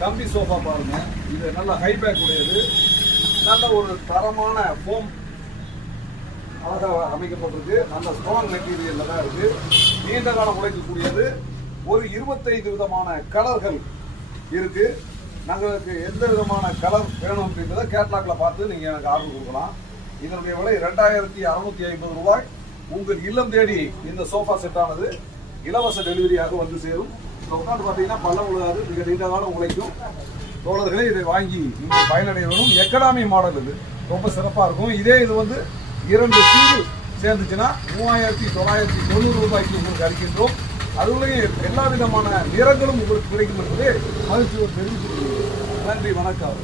கம்பி சோஃபா பாருங்க, இது நல்ல ஹைபேக் உடையது, நல்ல ஒரு தரமான ஃபோம் அழகாக அமைக்கப்பட்டிருக்கு. நல்ல ஸ்ட்ராங் மெட்டீரியல்ல தான் இருக்கு. நீண்ட காலம் உழைக்கக்கூடியது. ஒரு 25 விதமான கலர்கள் இருக்கு. நாங்களுக்கு எந்த விதமான கலர் வேணும் அப்படின்றத கேட்லாக்ல பார்த்து நீங்க எனக்கு ஆர்டர் கொடுக்கலாம். இதனுடைய விலை 2650 ரூபாய். உங்கள் இல்லம் தேடி இந்த சோஃபா செட் ஆனது இலவச டெலிவரியாக வந்து சேரும். இந்த உட்காந்து பார்த்தீங்கன்னா பல்லம் உழுகாது, மிக நீண்ட காலம் உழைக்கும். தோழர்களே, இதை வாங்கி நீங்கள் பயனடைய வேணும். எக்கனாமி மாடல் இது ரொம்ப சிறப்பாக இருக்கும். இதே இது வந்து 2 சிங்கிள் சேர்ந்துச்சுன்னா 3990 ரூபாய்க்கு உங்களுக்கு அளிக்கின்றோம். அதுலேயும் எல்லா விதமான நிறங்களும் உங்களுக்கு கிடைக்கும் என்பதே மகிழ்ச்சி தெரிவித்துள்ளது. நன்றி, வணக்கம்.